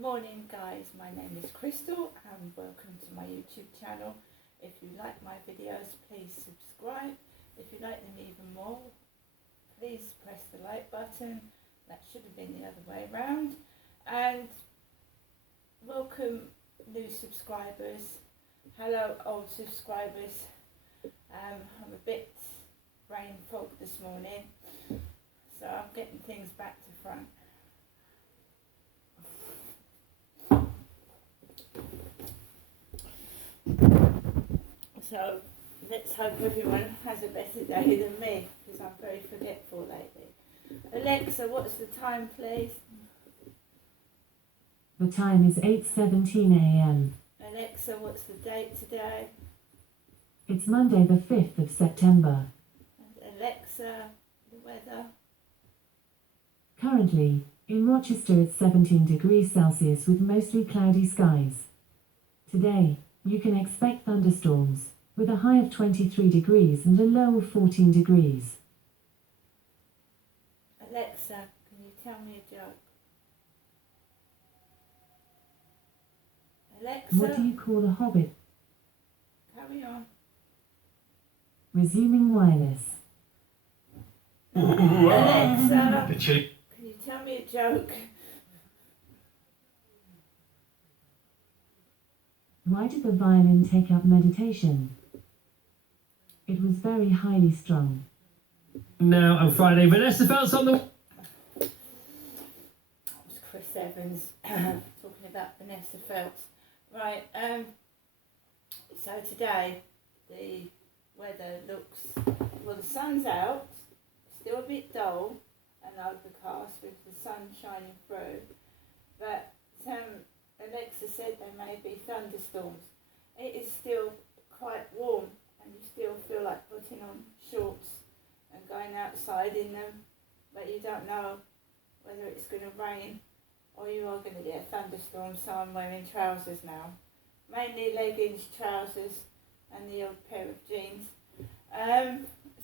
Good morning guys, my name is Crystal and welcome to my YouTube channel. If you like my videos, please subscribe. If you like them even more, please press the like button. That should have been the other way around. And welcome new subscribers. Hello old subscribers. I'm a bit brain fogged this morning, so I'm getting things back to front. So let's hope everyone has a better day than me, because I'm very forgetful lately. Alexa, what's the time please? The time is 8:17 a.m. Alexa, what's the date today? It's Monday the 5th of September. And Alexa, the weather? Currently, in Rochester it's 17 degrees Celsius with mostly cloudy skies. Today, you can expect thunderstorms, with a high of 23 degrees and a low of 14 degrees. Alexa, can you tell me a joke? Alexa, What do you call a hobbit? carry on. Resuming wireless. Alexa, can you tell me a joke? Why did the violin take up meditation? It was very highly strung. Now on Friday, Vanessa Feltz on the... That was Chris Evans talking about Vanessa Feltz. Right, so today the weather looks, well the sun's out, still a bit dull and overcast with the sun shining through, but Alexa said there may be thunderstorms. It is still quite warm and you still feel like putting on shorts and going outside in them, but you don't know whether it's going to rain or you are going to get a thunderstorm, so I'm wearing trousers now. Mainly leggings, trousers and the odd pair of jeans.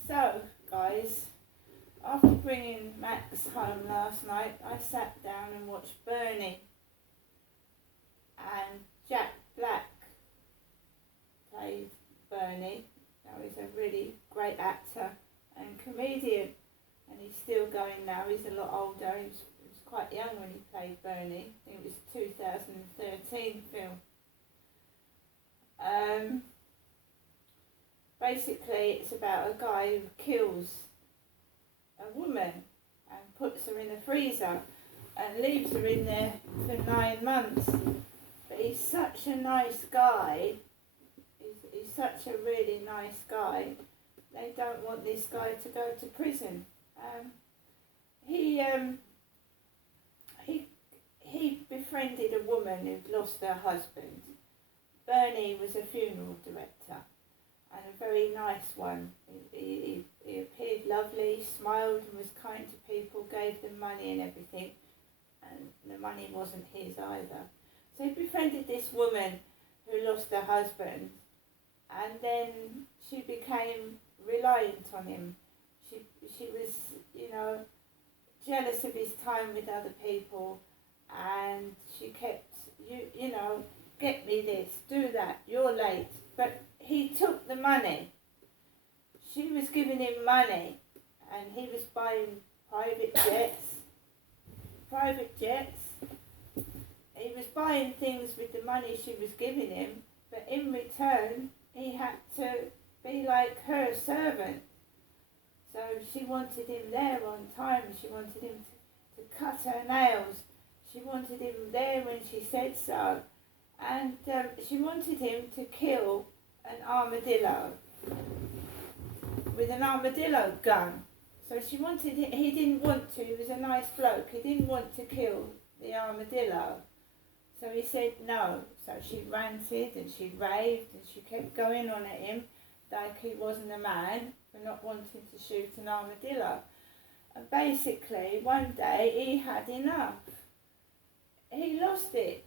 So guys, after bringing Max home last night, I sat down and watched Bernie. And Jack Black played Bernie. Now he's a really great actor and comedian, and he's still going now. He's a lot older. He was quite young when he played Bernie. I think it was a 2013 film. Basically it's about a guy who kills a woman and puts her in a freezer and leaves her in there for 9 months. But he's such a nice guy, he's such a really nice guy, they don't want this guy to go to prison. He befriended a woman who'd lost her husband. Bernie was a funeral director and a very nice one. He appeared lovely, smiled and was kind to people, gave them money and everything, and the money wasn't his either. So he befriended this woman who lost her husband, and then she became reliant on him. She was, you know, jealous of his time with other people, and she kept, you know, get me this, do that, you're late. But he took the money. She was giving him money, and he was buying private jets. He was buying things with the money she was giving him, but in return he had to be like her servant. So she wanted him there on time, she wanted him to cut her nails, she wanted him there when she said so, and she wanted him to kill an armadillo with an armadillo gun. So she wanted, he didn't want to, he was a nice bloke, he didn't want to kill the armadillo. So he said no. So she ranted and she raved and she kept going on at him like he wasn't a man for not wanting to shoot an armadillo. And basically one day he had enough. He lost it.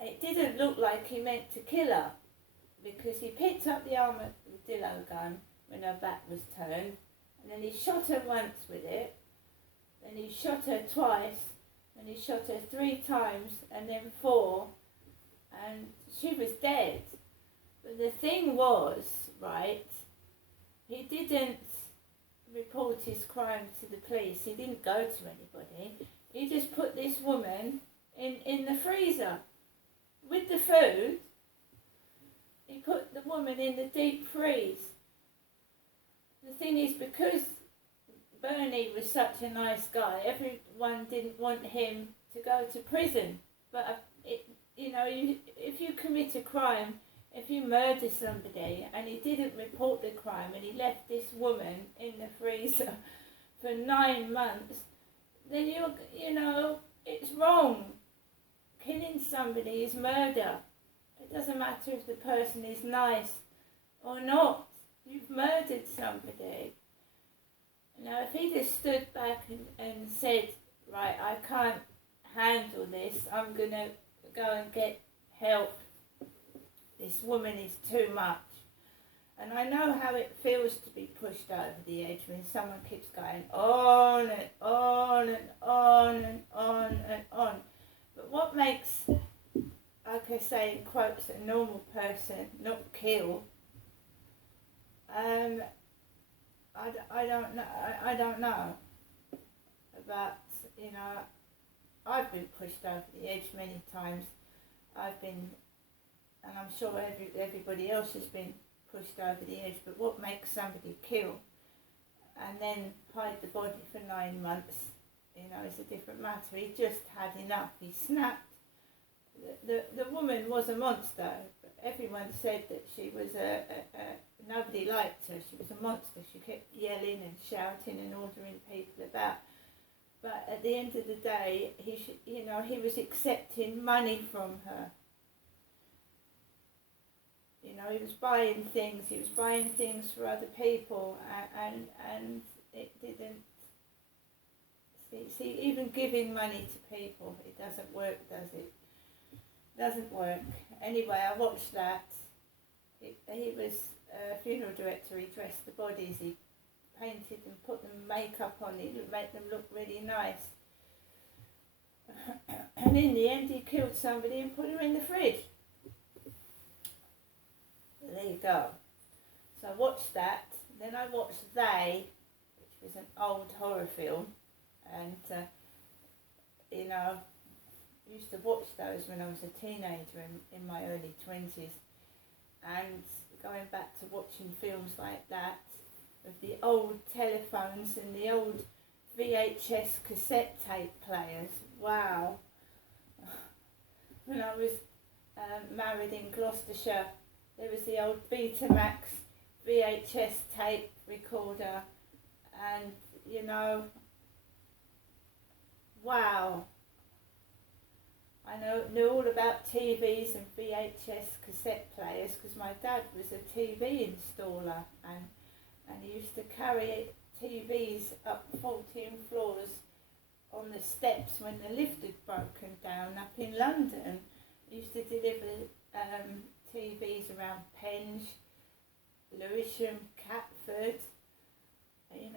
It didn't look like he meant to kill her, because he picked up the armadillo gun when her back was turned, and then he shot her once with it, then he shot her twice, and he shot her 3 times, and then 4, and she was dead. But the thing was, right, he didn't report his crime to the police. He didn't go to anybody. He just put this woman in the freezer with the food. He put the woman in the deep freeze. The thing is, because Bernie was such a nice guy, everyone didn't want him to go to prison. But if you commit a crime, if you murder somebody and he didn't report the crime and he left this woman in the freezer for 9 months, then it's wrong. Killing somebody is murder. It doesn't matter if the person is nice or not. You've murdered somebody. Now, if he just stood back and said, right, I can't handle this, I'm going to go and get help. This woman is too much. And I know how it feels to be pushed over the edge when someone keeps going on and on and on and on and on. But what makes, like I say in quotes, a normal person not kill? I don't know. But I've been pushed over the edge many times. And I'm sure everybody else has been pushed over the edge. But what makes somebody kill and then hide the body for 9 months, is a different matter. He just had enough. He snapped. The woman was a monster. Everyone said that she was nobody liked her. She was a monster. She kept yelling and shouting and ordering people about. But at the end of the day, he was accepting money from her. He was buying things. He was buying things for other people, and it didn't. See, even giving money to people, it doesn't work, does it? Doesn't work. Anyway, I watched that. He was a funeral director. He dressed the bodies. He painted them, put them makeup on. He made them look really nice. And in the end, he killed somebody and put her in the fridge. There you go. So I watched that. Then I watched They, which was an old horror film. And, I used to watch those when I was a teenager in my early 20s. And going back to watching films like that, with the old telephones and the old VHS cassette tape players, wow. When I was married in Gloucestershire, there was the old Betamax VHS tape recorder, and wow. I knew all about TVs and VHS cassette players because my dad was a TV installer, and he used to carry TVs up 14 floors on the steps when the lift had broken down up in London. He used to deliver TVs around Penge, Lewisham, Catford,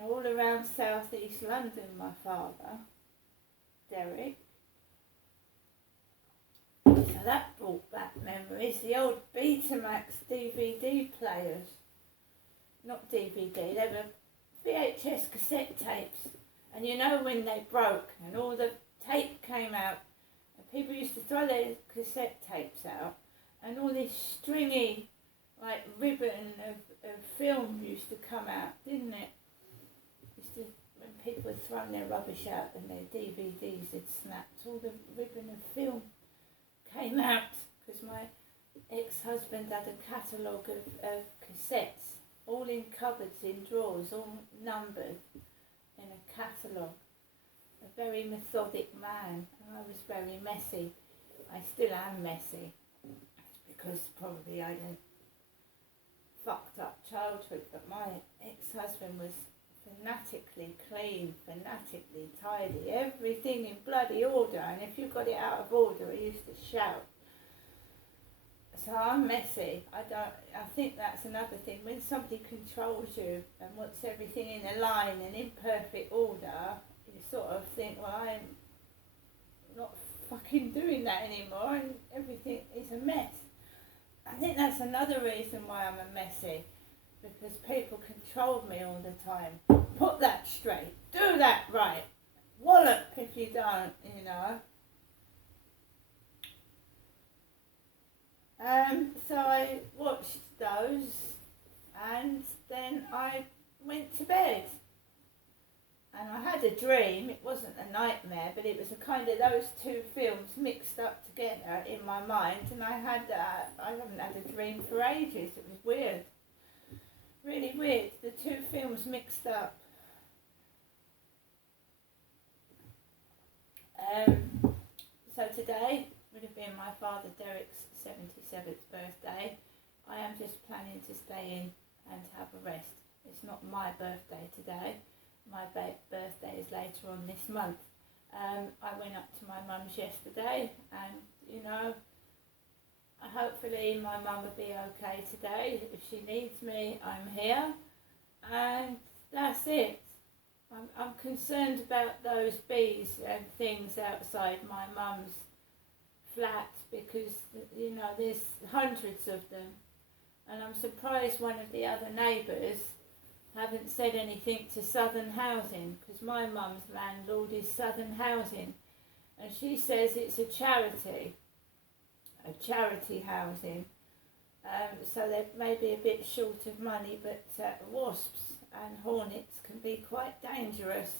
all around South East London, my father, Derek. So that brought back memories, the old Betamax DVD players. Not DVD, they were VHS cassette tapes. And when they broke and all the tape came out, and people used to throw their cassette tapes out, and all this stringy, ribbon of film used to come out, didn't it? When people had thrown their rubbish out and their DVDs had snapped, all the ribbon of film came out, because my ex-husband had a catalogue of cassettes, all in cupboards, in drawers, all numbered in a catalogue. A very methodic man, and I was very messy. I still am messy, because probably I had a fucked up childhood, but my ex-husband was fanatically clean, fanatically tidy, everything in bloody order, and if you got it out of order, he used to shout. So I'm messy. I think that's another thing. When somebody controls you and wants everything in a line and in perfect order, you sort of think, well, I'm not fucking doing that anymore, and everything is a mess. I think that's another reason why I'm a messy, because people control me all the time. Put that straight, do that right, wallop if you don't, you know. So I watched those, and then I went to bed. And I had a dream. It wasn't a nightmare, but it was a kind of those two films mixed up together in my mind. And I haven't had a dream for ages. It was weird, really weird. The two films mixed up. So today would have been my father Derek's 77th birthday. I am just planning to stay in and have a rest. It's not my birthday today. My birthday is later on this month. I went up to my mum's yesterday, and you know, hopefully my mum will be okay today. If she needs me, I'm here, and that's it. I'm concerned about those bees and things outside my mum's flat, because you know there's hundreds of them, and I'm surprised one of the other neighbours haven't said anything to Southern Housing, because my mum's landlord is Southern Housing, and she says it's a charity housing, so they may be a bit short of money, but wasps and hornets can be quite dangerous.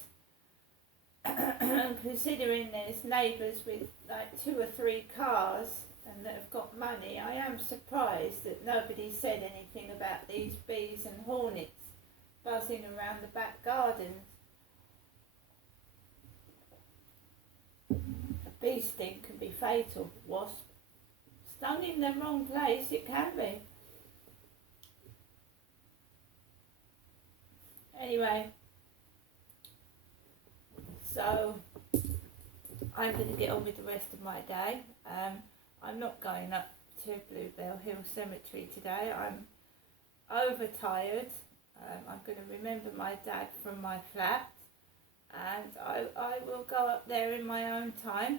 Considering there's neighbours with like 2 or 3 cars and that have got money, I am surprised that nobody said anything about these bees and hornets buzzing around the back gardens. A bee sting can be fatal. Wasp stung in the wrong place, it can be. Anyway, so I'm going to get on with the rest of my day. I'm not going up to Bluebell Hill Cemetery today. I'm overtired. I'm going to remember my dad from my flat, and I will go up there in my own time.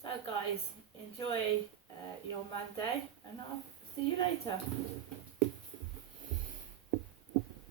So guys, enjoy your Monday, and I'll see you later.